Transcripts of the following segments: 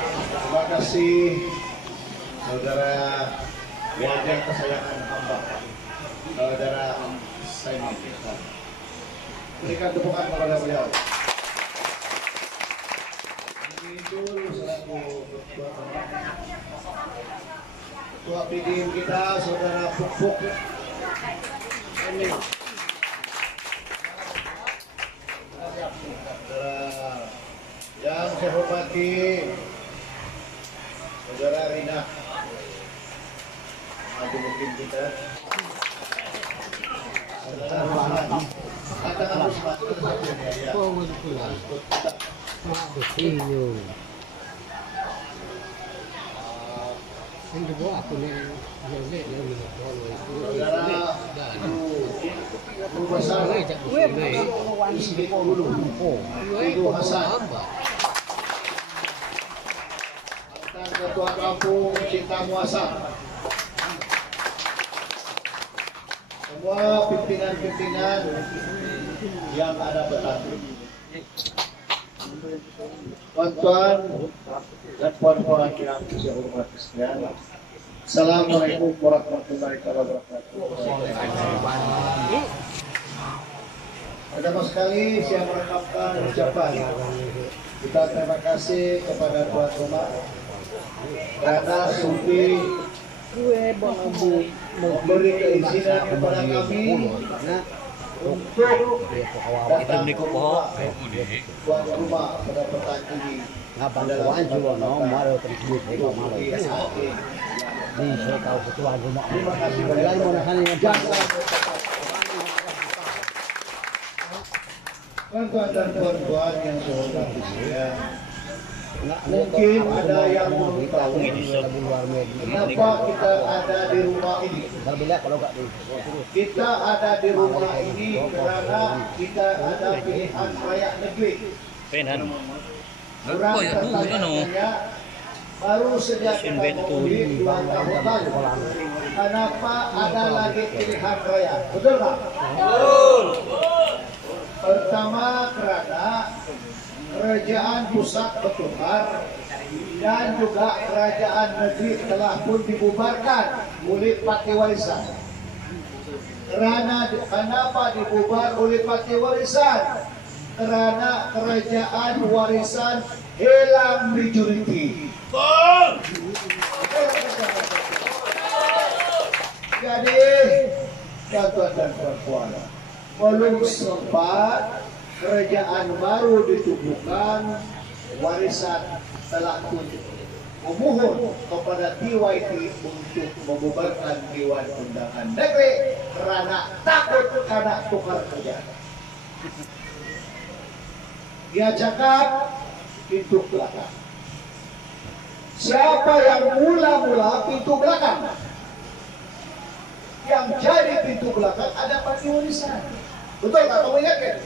Terima kasih saudara wajah kesayangan hamba, saudara Saimi. Berikan tepukan kepada beliau. Itu selaku ketua PDIM kita, saudara Pupuk. Yang saya hormati saudara Rina, maju mungkin kita. Saudara Rusman, katakan Rusman itu ya. Ketua Kampung Cinta Muasa, semua pimpinan-pimpinan yang ada bertanggung, tuan-tuan dan puan-puan yang saya hormati sekalian. Assalamualaikum warahmatullahi wabarakatuh. Pertama sekali saya mengucapkan ucapan kita terima kasih kepada tuan rumah karena sudi memberi keizinan kepada kami untuk datang ke tuan rumah pada petang ini. Terima kasih tuan-tuan dan puan-puan yang saya hormati sekalian. Mungkin ada yang belum tahu kenapa kita ada di rumah ini. Kita ada di rumah ini karena kita ada pilihan raya negeri. Baru sejak kita memilih 2 tahun lalu. Kenapa ada lagi pilihan raya? Betul tak? Betul. Pertama karena kerajaan pusat bertukar dan juga kerajaan negeri telah pun dibubarkan oleh parti warisan. Kenapa dibubar oleh parti warisan? Karena kerajaan warisan hilang majoriti. Jadi, tuan-tuan dan puan-puan, belum sempat kerajaan baru ditubuhkan, warisan telah pun memohon kepada TYT untuk membubarkan Dewan Undangan Negeri karena takut karena tukar kerjaan. Dia cakap pintu belakang. Siapa yang mula-mula pintu belakang? Yang jadi pintu belakang ada parti warisan. Betul tak? Kamu ingat kan?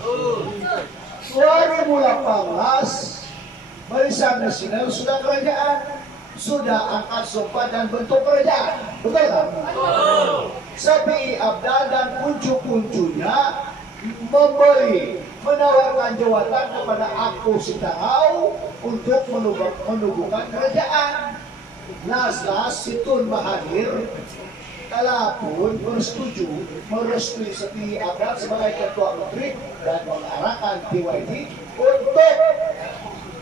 2018 Barisan Nasional sudah kerajaan, sudah angkat sumpah dan bentuk kerajaan. Betul tak? Sapi Abdal dan kuncu-kuncunya menawarkan jawatan kepada aku Sitahau untuk menubuhkan kerajaan. Naslas Situn Mahathir telah pun merestui Sapi Abdal sebagai ketua menteri dan mengarahkan TYT untuk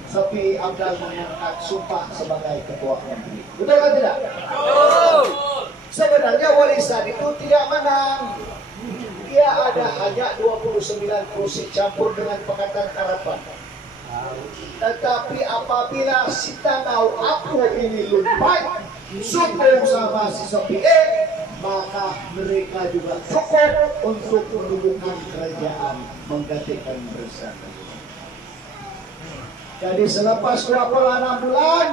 Sapi Abdal mengangkat sumpah sebagai ketua menteri. Betul atau tidak? Sebenarnya warisan itu tidak menang. Dia ada hanya 29 kursi campur dengan Pakatan Harapan. Tetapi apabila Sitangau aku ini lumpat sukung sama si Sapi maka mereka juga cukup untuk menubuhkan kerajaan menggantikan bersama. Jadi selepas 26 bulan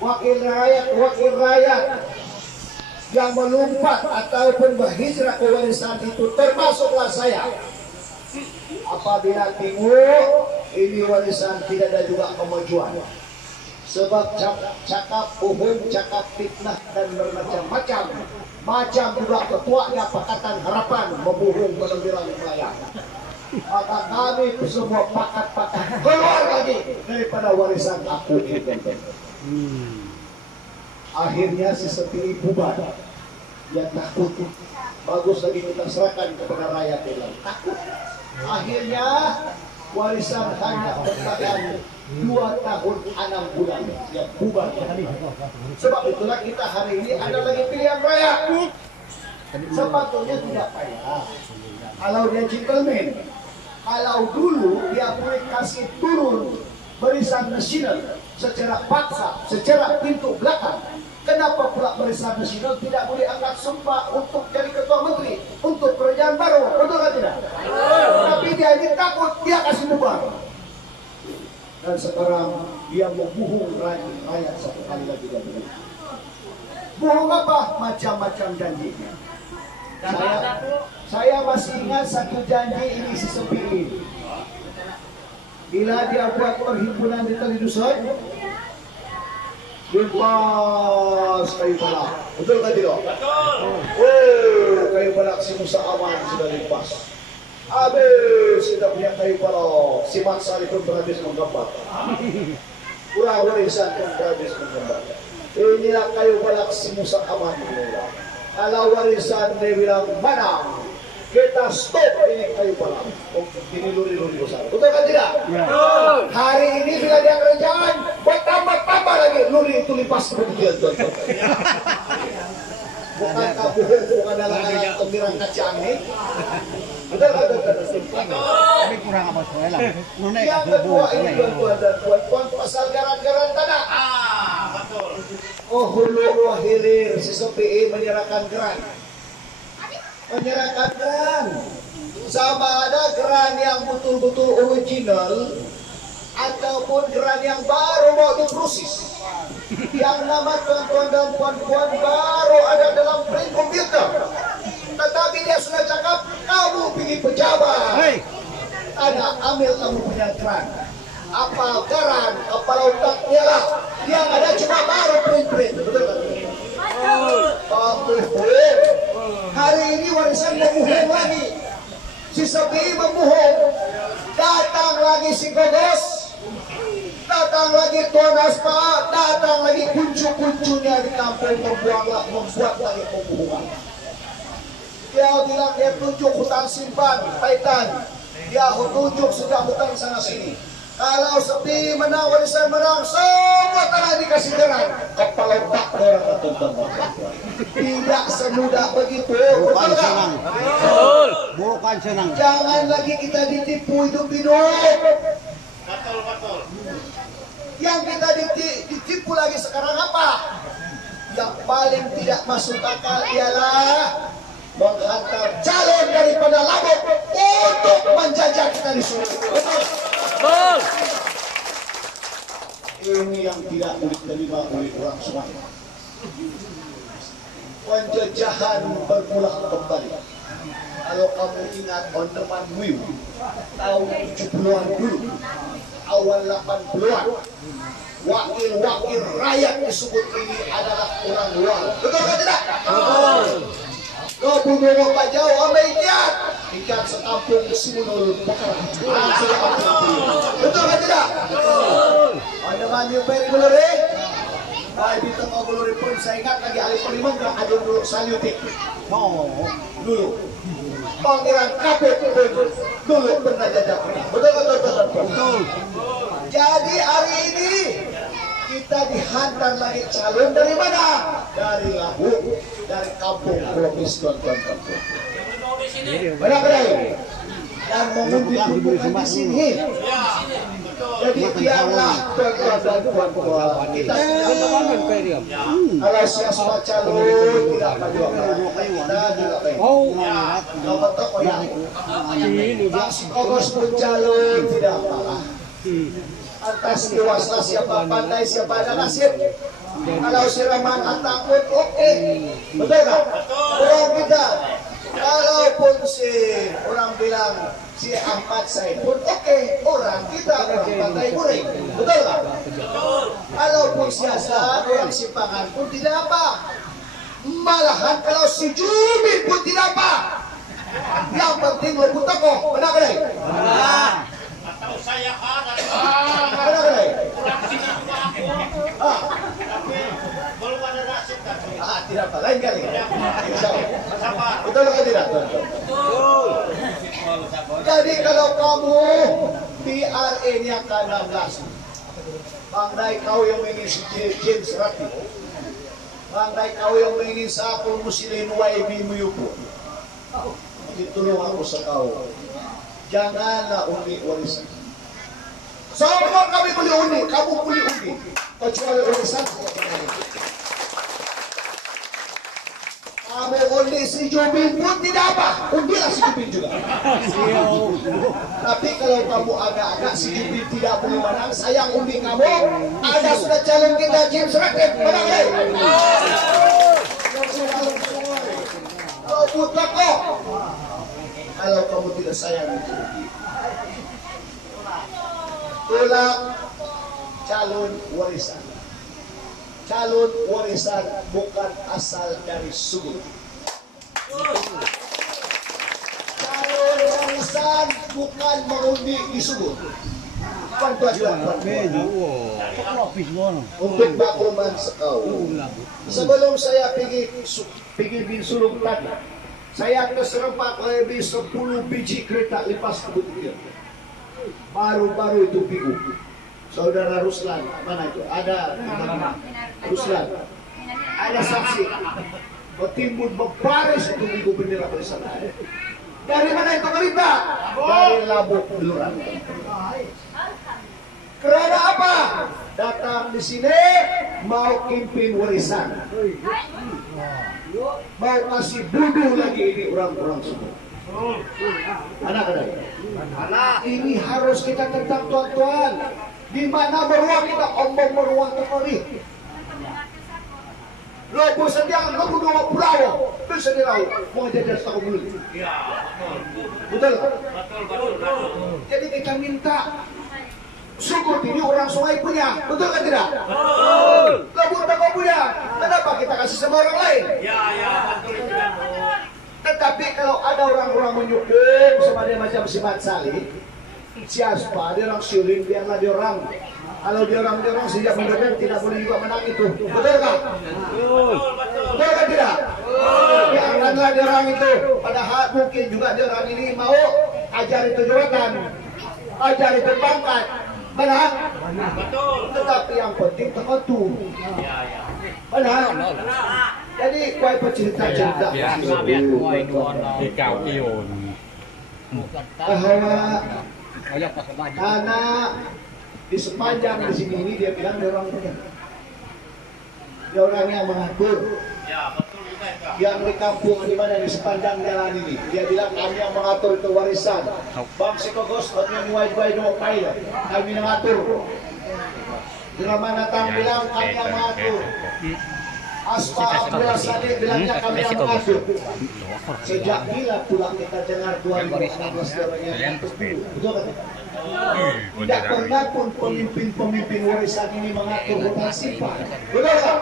wakil rakyat yang melompat ataupun berhijrah ke warisan itu termasuklah saya. Apabila tengok ini warisan tidak ada juga kemajuan, sebab cakap bohong, cakap fitnah dan bermacam-macam. Macam juga ketuanya Pakatan Harapan membohong menampilan wilayah. maka kami itu semua pakat-pakat keluar lagi daripada warisan aku itu. Akhirnya si Sepi bubar. Dia takut. Bagus lagi kita serahkan kepada rakyat bilang takut. Akhirnya warisan hanya bertahan 2 tahun 6 bulan. Dia bubar. Sebab itulah kita hari ini ada lagi pilihan raya. Sepatutnya tidak payah. Kalau dia gentleman, kalau dulu dia boleh kasih turun barisan nasional secara paksa, secara pintu belakang. Kenapa pula barisan nasional tidak boleh angkat sumpah untuk jadi ketua menteri untuk kerajaan baru? Betul kan tidak? Tapi dia ini takut, dia kasih bubar. Dan sekarang dia membohong rakyat satu kali lagi dan lagi. Bohong apa? Macam-macam janjinya. Saya masih ingat satu janji ini si Sepi ini. Bila dia buat perhimpunan di Tali Dusun, lepas kayu balak. Betul kan tidak? Betul. Oh, kayu balak si Musa Aman sudah lepas. Habis kita punya kayu balak. Si Mat Sari pun berhabis menggambar. Kurang warisan pun berhabis menggambar. Inilah kayu balak si Musa Aman. Kalau warisan dia bilang mana? Kita stop ini kayu balak. Ini luri-luri besar. Betul kan tidak? Betul. Hari ini bila dia kerajaan, bertambah-tambah lagi luri itu lipas seperti itu. Bukan kabuh, bukan dalam kembirang kacang ini. Betul kan? Ini kurang apa soalnya? Yang kedua ini tuan-tuan dan puan-puan pasal garan-garan tanah. Betul. Oh hulu hilir si Sepi menyerahkan geran. Menyerahkan geran. Sama ada geran yang betul-betul original ataupun geran yang baru mau diproses. Yang nama tuan-tuan dan puan-puan baru ada dalam print komputer. Tetapi dia sudah cakap, kamu pergi pejabat. Ada ambil kamu punya geran. Apa geran, kepala otaknya lah. Yang ada cuma baru print-print. Betul kan? Betul. Hari ini warisan membohong lagi. Si Sepi membohong. Datang lagi si Gogos. Datang lagi Tuan Aspa. Datang lagi kuncu-kuncunya di kampung membuat lagi pembohongan. Dia bilang dia tunjuk hutan simpan, kaitan. Dia tunjuk sudah hutan sana sini. Kalau Sepi menang, warisan menang, semua tanah dikasih geran. Kepala otak orang tertentu. Tidak semudah begitu. Bukan senang. Bukan senang. Jangan lagi kita ditipu hidup-hidup. Betul. Yang kita ditipu lagi sekarang apa? Yang paling tidak masuk akal ialah menghantar calon daripada Lombok untuk menjajah kita di sini. Betul. Ini yang tidak boleh diterima oleh orang semuanya. Penjajahan bermula kembali. Kalau kamu ingat Ondeman Wiu tahun 70-an dulu, awal 80-an, wakil-wakil rakyat disebut ini adalah orang luar. Betul kan tidak? Betul. Kau bunuh Pak Jauh sama ikan sekampung Simunul Bakaran. Betul kan tidak? Betul. Ondeman Wiu Peri Belore. Baik di tengah Belore pun saya ingat lagi alih pelimang dan adun dulu salutik. Dulu. Pangeran Kapet dulu pernah jajah pernah. Betul. Jadi hari ini kita dihantar lagi calon dari mana? Dari Lahuk, dari kampung Kulopis tuan-tuan kampung. Benar-benar. Dan mengundi hubungan di sini. Jadi biarlah tuan-tuan dan puan-puan kita. Kalau siapa calon tidak maju, kita juga baik. Nomor toko yang Kogos pun calon tidak apa-apa. Atas dewasa siapa pandai siapa ada nasib. Kalau si Rahman Antakun oke. Betul tak? Orang kita. Kalaupun si orang bilang si Ahmad Said pun oke. Orang kita orang pandai muring. Betul tak? Kalaupun siasa orang simpangan pun tidak apa. Malahan kalau si Jumit pun tidak apa. Yang penting lebut tokoh, benar kan? Atau saya kanan. Benar kan? Tapi belum ada nasib tadi. Tidak apa, lain kali. Sabar. Betul atau tidak? Betul. Jadi kalau kamu PRA-nya ke-16, Bangdai kau yang ingin si James Ratih, Bangdai kau yang ingin sa akong musilin YB Muyupo, ditulong ako sa kau. Jangan na undi warisan. Sama kami beli undi, kamu beli undi. Kecuali warisan. Kami undi si Jubin pun tidak apa. Undilah si Jubin juga. Tapi kalau kamu agak-agak si Jubin tidak boleh menang, sayang undi kamu. Ada sudah calon kita James Ratih. Menang ya? Kau kok. Kalau kamu tidak sayang itu, tolak calon warisan. Calon warisan bukan asal dari suku. Calon warisan bukan mengundi di suku. Untuk bakuman sekau. Sebelum saya pergi binsulung tadi, saya keserempak lebih 10 biji kereta lepas ke butir. Baru-baru itu pigu. Saudara Ruslan, mana itu? Ada Ruslan. Ada saksi. Bertimbun berbaris itu minggu bendera bersama. Dari mana itu berita? Dari Labuk Beluran. Kerana apa? Datang di sini mau kimpin warisan. Mau kasih bunuh lagi ini orang-orang semua. Anak-anak, ini harus kita tentang tuan-tuan. Di mana beruang kita ombong beruang terkori. Lobo sediang lobo dua purawo, bersedirau mau jadi satu bulu. Betul. Jadi kita minta syukur ini orang sungai punya, betul kan tidak? Betul. Lobo tak kau punya, kenapa kita kasih sama orang lain? Ya, betul itu. Tetapi kalau ada orang-orang menyukur sama dia macam si Mat Salih, siapa dia orang siuling, biarlah dia orang. Kalau dia orang sejak mendukung tidak boleh juga menang itu. Betul kan? Betul kan tidak? Biarkanlah dia orang itu. Padahal mungkin juga dia orang ini mau ajar itu jabatan, ajar itu pangkat. Benar? Betul. Tetapi yang penting tertentu. Benar? Jadi kuai cerita-cerita karena di sepanjang di sini ini dia bilang dia orang punya, dia orang yang mengatur. Ya, betul juga itu. Yang di kampung di mana di sepanjang jalan ini dia bilang kami yang mengatur itu warisan. Bang Sikogos kami niwai-wai dua kail, kami yang mengatur. Bila mana tang bilang kami yang mengatur. Aspa Abdullah Sadiq bilangnya kami yang mengatur. Sejak bila pula kita dengar 2016 yang betul kan? Tidak pernah pun pemimpin-pemimpin warisan ini mengatur hutan simpan. Betul kan?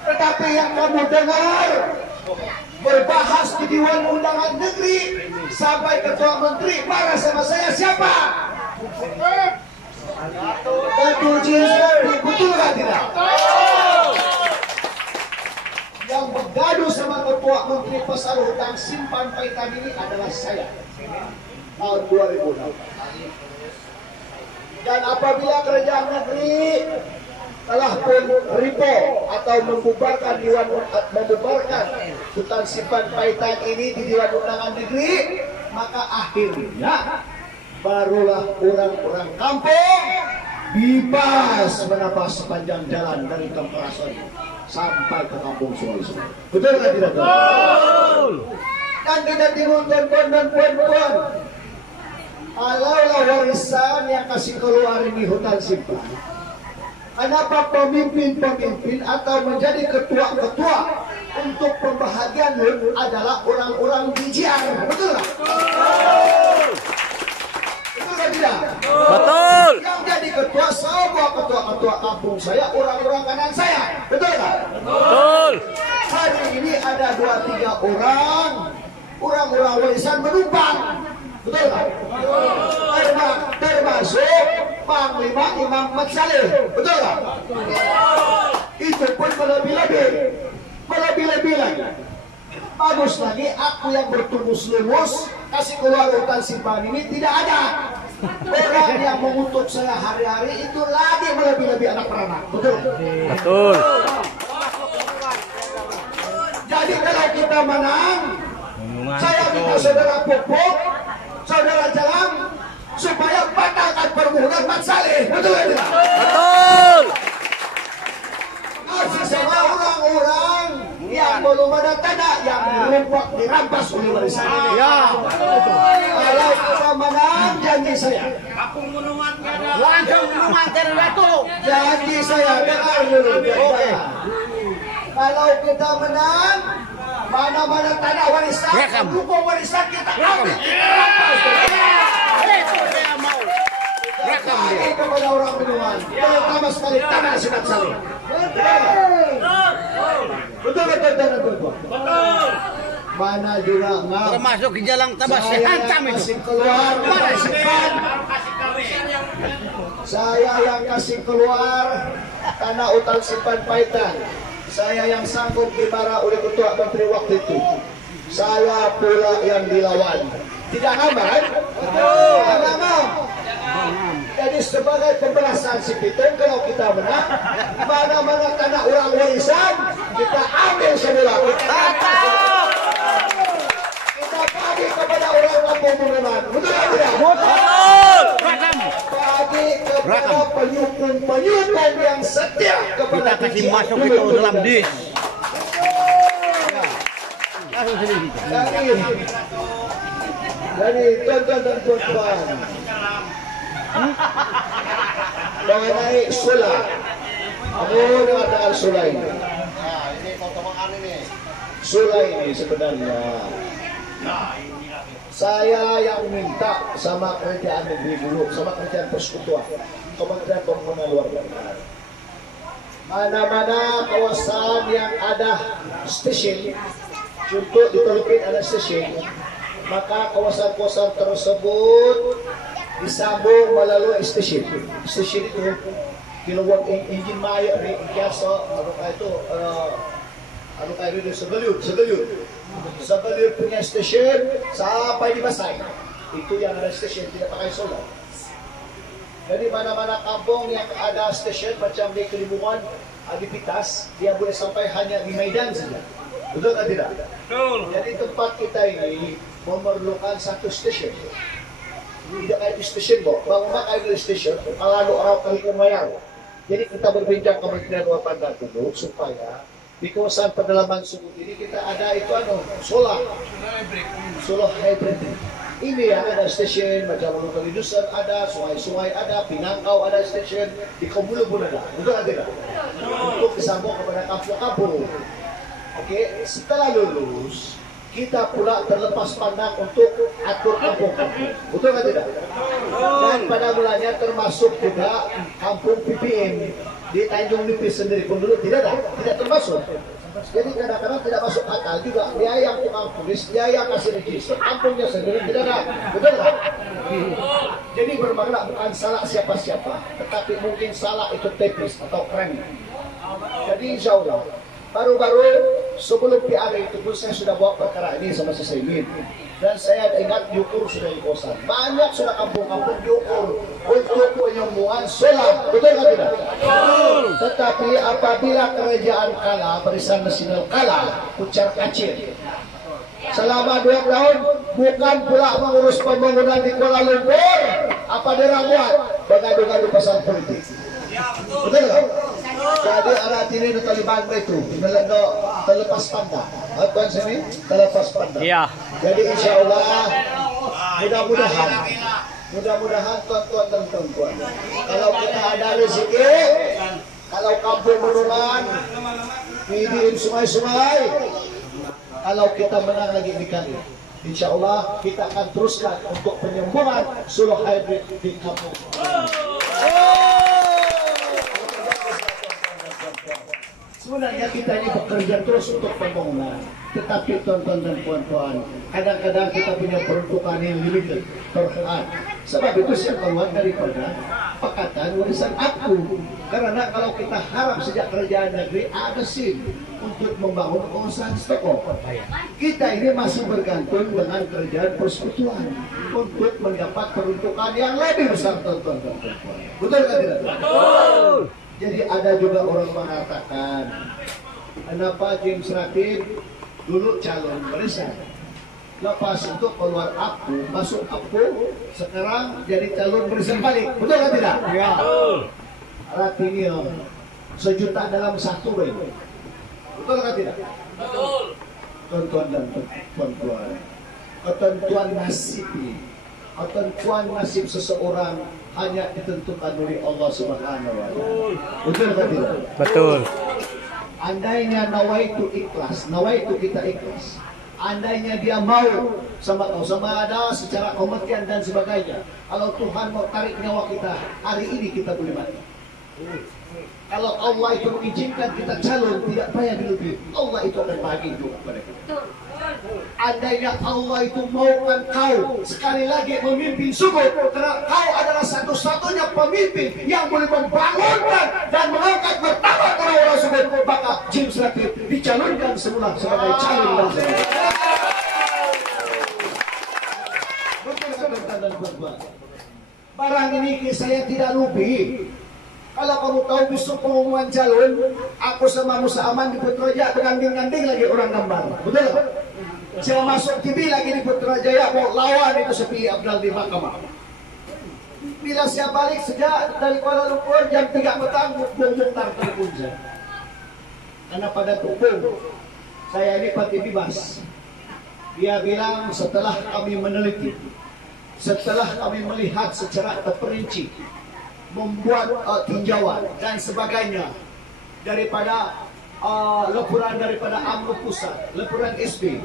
Tetapi yang kamu dengar berbahas di Dewan Undangan Negeri sampai Ketua Menteri marah sama saya siapa? Betul kan tidak? Yang bergaduh sama Ketua Menteri Pasar Hutang Simpan Paitan ini adalah saya tahun 2006. Dan apabila kerajaan negeri telah pun ribo atau membubarkan hutan simpan Paitan ini di Dewan Undangan Negeri, maka akhirnya barulah orang-orang kampung bebas menapah sepanjang jalan dari Kemperasan sampai ke kampung Sungai. Betul kan tidak? Betul. Dan kita tengok tuan-tuan dan puan-puan, kalaulah warisan yang kasih keluar ini hutan simpan, kenapa pemimpin-pemimpin atau menjadi ketua-ketua untuk pembahagian adalah orang-orang bijian? Betul tak? Betul kan tidak? Betul. Yang jadi ketua semua ketua-ketua kampung saya, orang-orang kanan saya. Betul tak? Betul. Hari ini ada 2-3 orang orang-orang warisan menumpang. Betul tak? Termasuk Panglima Imam Mat Saleh. Betul tak? Itu pun melebih-lebih lagi. Bagus lagi aku yang bertumus-lumus kasih keluar utang simpan ini tidak ada. Orang yang mengutuk saya hari-hari itu lagi melebih-lebih anak beranak. Betul? Betul. Jadi kalau kita menang, saya minta saudara Pupuk, saudara Jalang, supaya batalkan permohonan Mat Saleh. Betul tidak? Betul. Masih sama orang-orang yang belum ada tanah yang dirampas oleh warisan. Ya. Kalau kita menang, janji saya. Kampung Gunungan ada. Langsung rumah terlalu. Janji saya dengar dulu. Oke. Kalau kita menang, mana-mana tanah warisan, dukung warisan kita ambil. Itu saya mau. Lagi kepada orang Bendungan, terutama sekali tanah Sunat Saleh. Betul. Mana juga nggak. Termasuk di jalan tabas Saya hantam yang itu. kasih keluar pada simpan. Saya yang kasih keluar tanah utang simpan Paitan. Saya yang sanggup dimarah oleh ketua menteri waktu itu. Saya pula yang dilawan. Tidak aman? Tidak aman. Jadi sebagai pembelasan si Pitung, kalau kita menang, mana-mana tanah orang warisan kita ambil semula. Kita bagi kepada orang kampung Gunungan. Betul tidak? Betul. Bagi kepada penyukung-penyukung yang setia kepada Kita kasih masuk itu dalam dis. Jadi tuan-tuan dan puan-puan, mengenai Sula, aku dengar Sula ini. Sula ini sebenarnya saya yang minta sama kerajaan negeri dulu, sama kerajaan persekutuan, Kementerian Pembangunan Luar Negeri. Mana-mana kawasan yang ada stesen, contoh di Telukit ada stesen, maka kawasan-kawasan tersebut disambung melalui stesen. Stesen itu kilowatt engine maya, biasa, sebelum punya stesen sampai di Basai. Itu yang ada stesen tidak pakai solar. Jadi mana-mana kampung yang ada stesen macam di Kelimuan, di Pitas, dia boleh sampai hanya di Medan saja. Betul kan tidak? Betul. Jadi tempat kita ini memerlukan satu stesen. Tidak kayak di stesen, bangun kayak di stesen, kalau ada orang kali kemayar. Jadi kita berbincang Kementerian Luar Negeri dulu supaya di kawasan pedalaman Sumut ini kita ada itu solar hybrid. Ini ya ada stesen macam Kali Dusun ada, sungai-sungai ada, Pinangkau ada stesen, di Komulu pun ada. Betul tidak? Untuk disambung kepada kampung-kampung. Oke, setelah lulus kita pula terlepas pandang untuk atur kampung-kampung. Betul tidak? Dan pada mulanya termasuk juga kampung PPM di Tanjung Nipis sendiri pun dulu tidak termasuk. Jadi kadang-kadang tidak masuk akal juga biaya yang tukang tulis, biaya kasih register, kampungnya sendiri tidak ada. Betul tak? Jadi bermakna bukan salah siapa-siapa, tetapi mungkin salah itu tepis atau keren. Jadi insya Allah baru-baru sebelum PR itu pun saya sudah bawa perkara ini sama Sesaimin. Dan saya ingat diukur sudah di kosan. Banyak sudah kampung-kampung diukur untuk penyembuhan solar. Betul kan tidak? Betul. Tetapi apabila kerajaan kalah, Barisan Nasional kalah, pucar kacir. Selama 2 tahun bukan pula mengurus pembangunan di Kuala Lumpur, apa dia buat? Bergaduh-gaduh pasal politik. Betul tak? Jadi arah ini di Taliban itu terlepas pandang. Tuan sini terlepas pandang. Iya. Jadi insya Allah mudah-mudahan tuan-tuan dan tuan-tuan, kalau kita ada rezeki, kalau kampung Gunungan, Pidiin sungai-sungai, kalau kita menang lagi di kali, insya Allah kita akan teruskan untuk penyembuhan suluh hybrid di kampung. Sebenarnya kita ini bekerja terus untuk pembangunan. Tetapi tonton dan puan-puan, kadang-kadang kita punya peruntukan yang limited, terhad. Sebab itu saya keluar daripada Pakatan Warisan Aku. Karena kalau kita harap sejak kerajaan negeri ada SIM untuk membangun kawasan stoko, kita ini masih bergantung dengan kerajaan persekutuan untuk mendapat peruntukan yang lebih besar, tonton dan puan-puan. Betul kan tidak? Betul. Jadi ada juga orang mengatakan, kenapa James Ratib dulu calon barisan, lepas itu keluar aku, masuk aku, sekarang jadi calon barisan balik. Betul kan tidak? Ya. Ratinio 1 juta dalam satu baik. Betul kan tidak? Betul. Tuan-tuan dan puan-puan, ketentuan nasib ini, ketentuan nasib seseorang hanya ditentukan oleh Allah Subhanahu wa Ta'ala. Betul kan tidak? Betul. Andainya nawaitu ikhlas, nawaitu kita ikhlas. Andainya dia mau sama ada secara komedian dan sebagainya. Kalau Tuhan mau tarik nyawa kita, hari ini kita boleh mati. Kalau Allah itu mengizinkan kita calon, tidak payah dilebih, Allah itu akan bagi juga kepada kita. Andainya Allah itu maukan kau sekali lagi memimpin suku, karena kau adalah satu-satunya pemimpin yang boleh membangunkan dan mengangkat martabat orang-orang suku, maka James Ratib dicalonkan semula sebagai calon bangsa. Barang ini saya tidak lupi. Kalau kamu tahu besok pengumuman calon, aku sama Musa Aman di Putrajaya berganding-ganding lagi orang gambar. Betul? Saya masuk TV lagi di Putrajaya mau lawan itu sepi Abdal di mahkamah. Bila saya balik sejak dari Kuala Lumpur jam 3 petang, Bung Mukhtar telepon saya. Karena pada tumpung saya ini parti bebas. Dia bilang setelah kami meneliti, setelah kami melihat secara terperinci, membuat tinjauan dan sebagainya daripada laporan daripada UMNO pusat, laporan SB,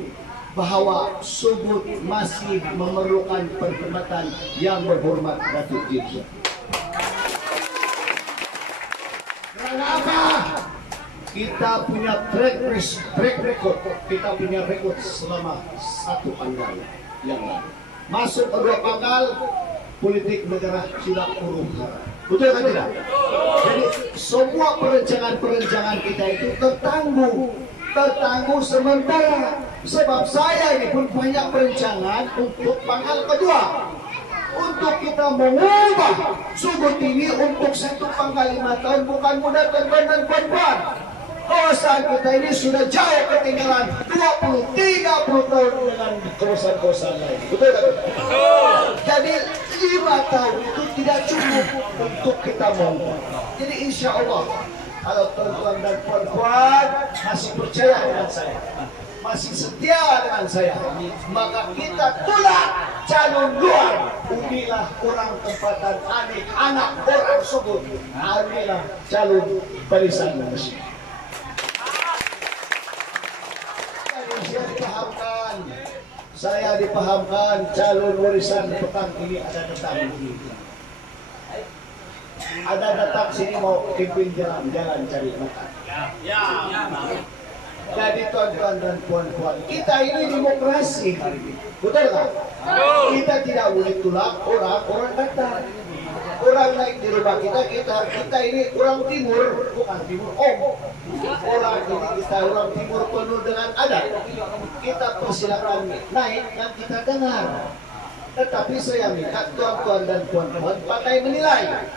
bahwa Subud masih memerlukan penghormatan yang berhormat Datuk James. Karena apa? Kita punya track record, kita punya rekod selama 1 panggal yang lalu. Masuk ke 2 panggal, politik negara sudah huru-hara. Betul kan tidak? Jadi semua perencanaan kita itu tertangguh sementara. Sebab saya ini pun banyak perencanaan untuk pangkal kedua, untuk kita mengubah Subud ini untuk 1 pangkal 5 tahun, bukan mudah teman dan perempuan. Kawasan kita ini sudah jauh ketinggalan 20-30 tahun dengan kawasan-kawasan lain. Betul tak? Jadi 5 tahun itu tidak cukup untuk kita mengubah. Jadi insya Allah kalau tuan-tuan dan puan-puan masih percaya dengan saya, masih setia dengan saya, maka kita tolak calon luar. Unilah orang tempatan anak orang Subud, unilah calon barisan manusia. Saya dipahamkan calon warisan petang ini ada datang. Ada datang sini mau pimpin jalan cari makan. Jadi tuan-tuan dan puan-puan, kita ini demokrasi. Betul tak? Kita tidak boleh tolak orang datang. Orang naik di rumah kita ini orang timur, bukan timur orang ini kita orang timur penuh dengan adat. Kita persilakan naik dan kita dengar. Tetapi saya minta tuan-tuan dan puan-puan pandai menilai.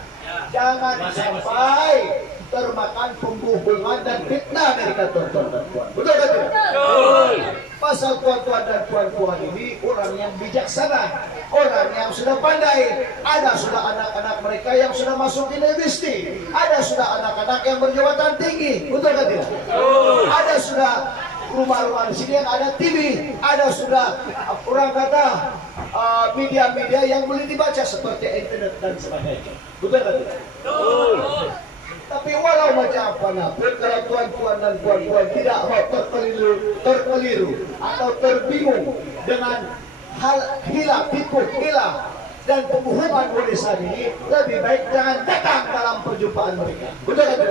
Jangan sampai termakan pembohongan dan fitnah dari tuan-tuan dan puan. Betul tak? Betul. Pasal tuan-tuan dan puan-puan ini orang yang bijaksana, orang yang sudah pandai. Ada sudah anak-anak mereka yang sudah masuk universiti, ada sudah anak-anak yang berjabatan tinggi. Betul tak? Betul. Ada sudah rumah-rumah di sini yang ada TV, ada sudah orang kata media-media yang boleh dibaca seperti internet dan sebagainya. Betul tak? Betul. Tapi walau macam apa pun, kalau tuan-tuan dan puan-puan tidak mau terkeliru atau terbingung dengan hal hilaf, tipu, hilaf dan pembohongan warisan ini, lebih baik jangan datang dalam perjumpaan mereka. Betul tak?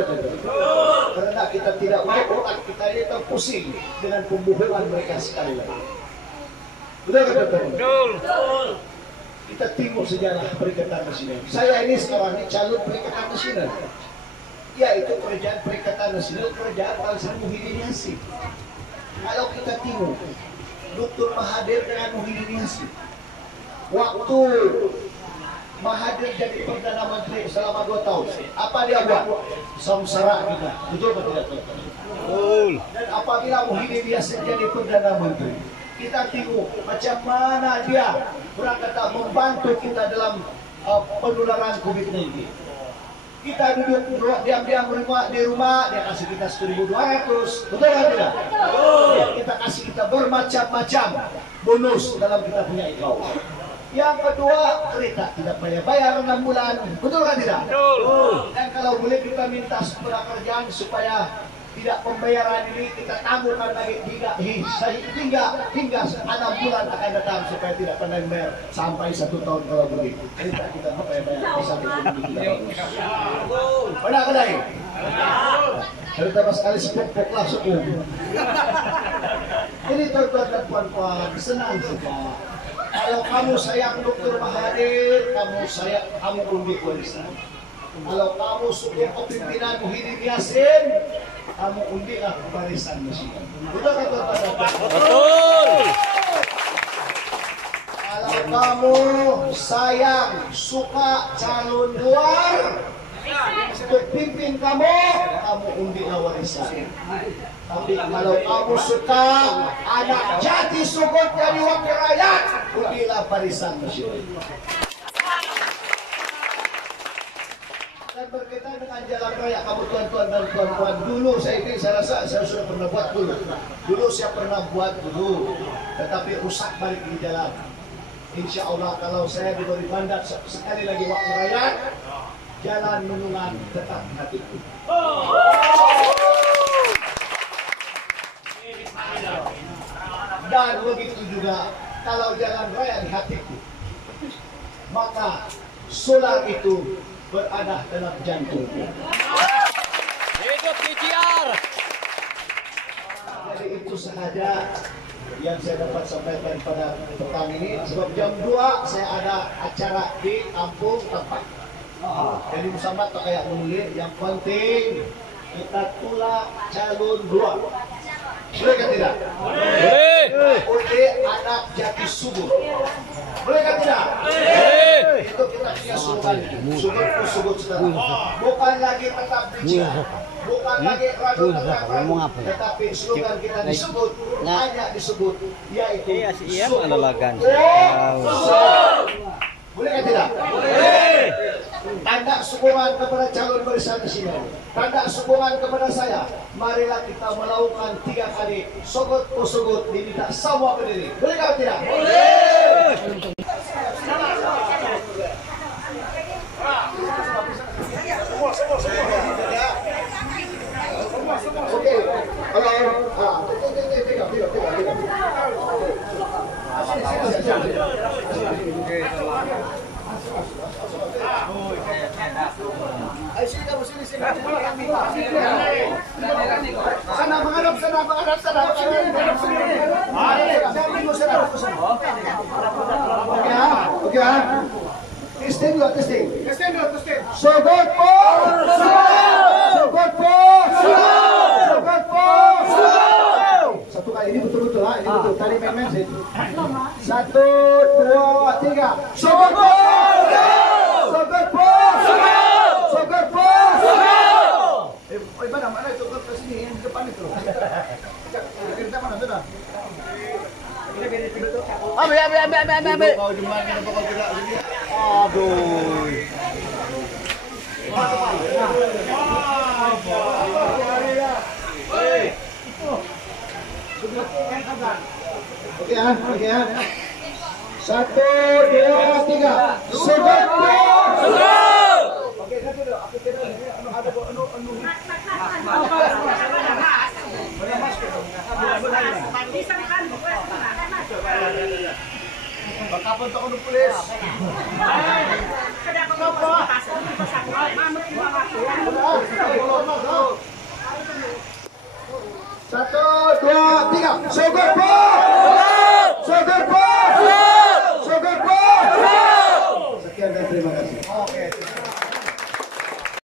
Karena kita tidak mau otak kita ini terpusing dengan pembohongan mereka sekali lagi. Betul kan dokter? Betul. Kita tengok sejarah Perikatan Nasional. Saya ini sekarang calon Perikatan Nasional. Yaitu kerajaan Perikatan Nasional, kerajaan Tan Muhyiddin Yassin. Kalau kita tengok Dr. Mahathir dengan Muhyiddin Yassin, waktu Mahathir jadi Perdana Menteri selama 2 tahun, apa dia buat? Samsara kita, betul atau tidak? Betul. Dan apabila Muhyiddin Yassin jadi Perdana Menteri, kita tengok macam mana dia berkata membantu kita dalam penularan COVID-19. Kita duduk diam-diam di rumah, dia kasih kita 1.200, betul kan tidak? Kita kasih kita bermacam-macam bonus dalam kita punya ikau. Yang kedua, kereta tidak bayar 6 bulan, betul kan tidak? Betul. Dan kalau boleh kita minta kepada kerjaan supaya tidak pembayaran ini kita tangguhkan lagi hingga 6 bulan akan datang supaya tidak pernah membayar sampai 1 tahun kalau begitu. Kita bayar bisa benar kedai. Kalau tambah sekali sepok lah suku. Ini tuan-tuan dan puan-puan senang suka. Kalau kamu sayang Dr. Mahathir, kamu undi warisan. Kalau kamu suka kepimpinan Muhyiddin Yassin, kamu undilah barisan nasional. Betul kan tuan-tuan? Betul. Kalau kamu sayang suka calon luar untuk pimpin kamu undilah warisan. Tapi kalau kamu suka anak jati sukut dari wakil rakyat, undilah barisan nasional. Dan berkaitan dengan jalan raya kamu tuan-tuan dan puan-puan, dulu saya rasa saya sudah pernah buat dulu. Dulu saya pernah buat dulu, tetapi rusak balik di jalan. Insya Allah kalau saya diberi mandat sekali lagi wakil rakyat, jalan menungan tetap hatiku. Dan begitu juga kalau jalan raya di hatiku, maka solar itu berada dalam jantungku. Hidup DJR. Jadi itu sahaja yang saya dapat sampaikan pada petang ini. Sebab jam 2 saya ada acara di kampung tempat. Jadi musamat tak kayak menulis. Yang penting kita tolak calon 2. Boleh kan tidak? Boleh. Oleh anak jati subur. Boleh kan tidak? Boleh. Itu kita punya slogan. Subur sekarang. Bukan lagi tetap bicara. Bukan lagi ragu tetap, tetapi slogan kita disebut, hanya disebut, yaitu boleh kan tidak? Boleh. Tanda sokongan kepada calon barisan nasional, tanda sokongan kepada saya. Marilah kita melakukan 3 kali sogot posogot diminta semua berdiri. Boleh kan tidak? Boleh. Oke, sana menghadap sana. Oke, testing dulu. Sobat po. Satu kali ini betul-betul lah, ini betul. Tadi main-main sih. 1, 2, 3. Sobat po. Mana itu ke sini yang di depan itu. Kita mana sudah? Ambil. Kau di mana kenapa kau tidak sini? Aduh. Oke ya. 1, 2, 3. Sobat po. Oke, satu dulu. Aku tidak ada Kapan tak ada polis? Kenapa? 1, 2, 3. Sugod po!